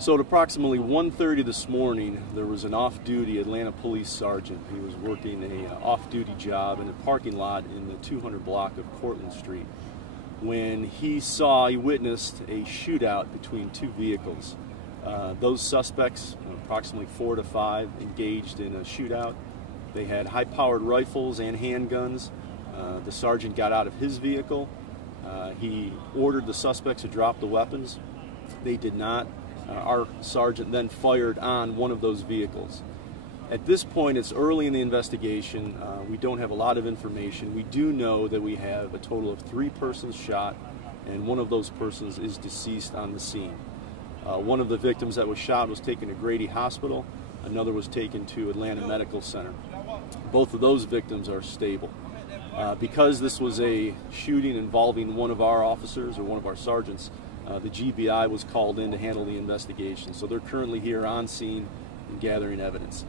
So at approximately 1:30 this morning, there was an off-duty Atlanta police sergeant. He was working an off-duty job in a parking lot in the 200 block of Cortlandt Street when he witnessed a shootout between two vehicles. Those suspects, approximately 4 to 5, engaged in a shootout. They had high-powered rifles and handguns. The sergeant got out of his vehicle. He ordered the suspects to drop the weapons. They did not. Our sergeant then fired on one of those vehicles. At this point, it's early in the investigation. We don't have a lot of information. We do know that we have a total of 3 persons shot, and one of those persons is deceased on the scene. One of the victims that was shot was taken to Grady Hospital. Another was taken to Atlanta Medical Center. Both of those victims are stable. Because this was a shooting involving one of our officers or one of our sergeants, the GBI was called in to handle the investigation. So they're currently here on scene and gathering evidence.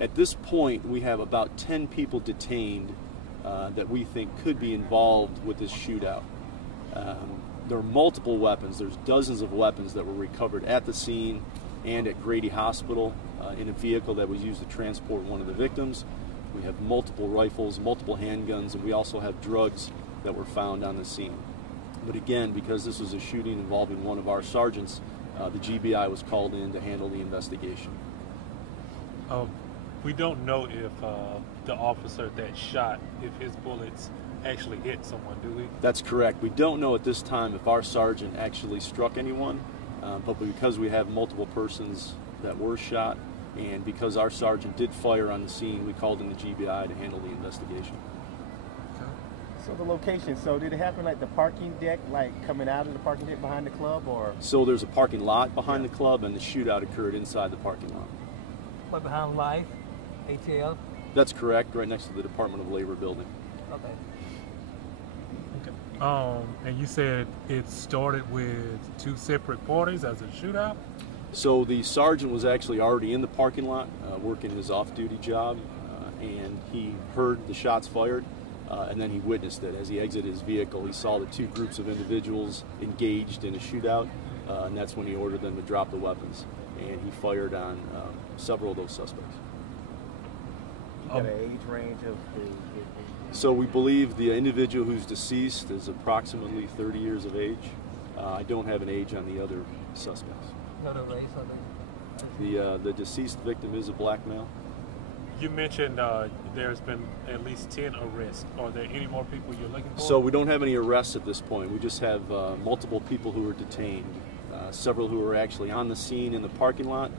At this point, we have about 10 people detained that we think could be involved with this shootout. There are multiple weapons. There's dozens of weapons that were recovered at the scene and at Grady Hospital in a vehicle that was used to transport one of the victims. We have multiple rifles, multiple handguns, and we also have drugs that were found on the scene. But again, because this was a shooting involving one of our sergeants, the GBI was called in to handle the investigation. We don't know if the officer that shot, if his bullets actually hit someone, do we? That's correct. We don't know at this time if our sergeant actually struck anyone, but because we have multiple persons that were shot, and because our sergeant did fire on the scene, we called in the GBI to handle the investigation. So the location, so did it happen like the parking deck, like coming out of the parking deck behind the club, or? So there's a parking lot behind the club, and the shootout occurred inside the parking lot. What, behind Life, ATL? That's correct, right next to the Department of Labor building. Okay. And you said it started with 2 separate parties as a shootout? So the sergeant was actually already in the parking lot working his off-duty job, and he heard the shots fired, and then he witnessed it. As he exited his vehicle, he saw the 2 groups of individuals engaged in a shootout, and that's when he ordered them to drop the weapons, and he fired on several of those suspects. You got an age range of So we believe the individual who's deceased is approximately 30 years of age. I don't have an age on the other suspects. Not a race, are they? The deceased victim is a black male. You mentioned there's been at least 10 arrests. Are there any more people you're looking for? So we don't have any arrests at this point. We just have multiple people who are detained, several who are actually on the scene in the parking lot,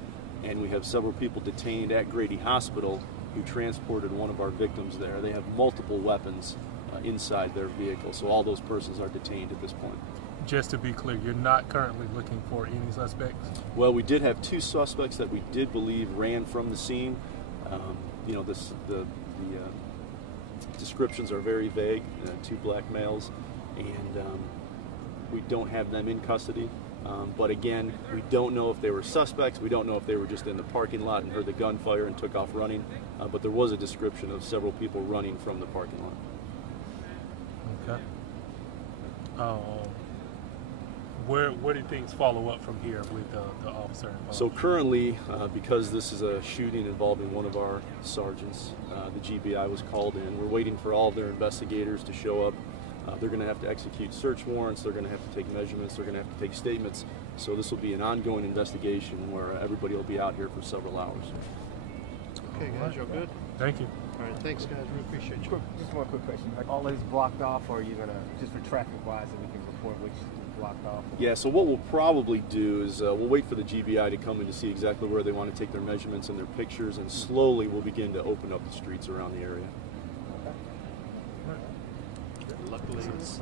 and we have several people detained at Grady Hospital who transported one of our victims there. They have multiple weapons inside their vehicle, so all those persons are detained at this point. Just to be clear, you're not currently looking for any suspects? Well, we did have 2 suspects that we did believe ran from the scene. The descriptions are very vague, 2 black males, and we don't have them in custody. But again, we don't know if they were suspects. We don't know if they were just in the parking lot and heard the gunfire and took off running. But there was a description of several people running from the parking lot. Okay. Where do things follow up from here with the officer involved? So currently, because this is a shooting involving one of our sergeants, the GBI was called in. We're waiting for all of their investigators to show up. They're going to have to execute search warrants, they're going to have to take measurements, they're going to have to take statements. So this will be an ongoing investigation where everybody will be out here for several hours. Okay, guys, you're good? Thank you. All right, thanks, guys. We appreciate you. Just one quick question. Like all this blocked off, or are you gonna just for traffic-wise, so we can report which is blocked off? Yeah. So what we'll probably do is we'll wait for the GBI to come in to see exactly where they want to take their measurements and their pictures, and slowly we'll begin to open up the streets around the area. Luckily, it's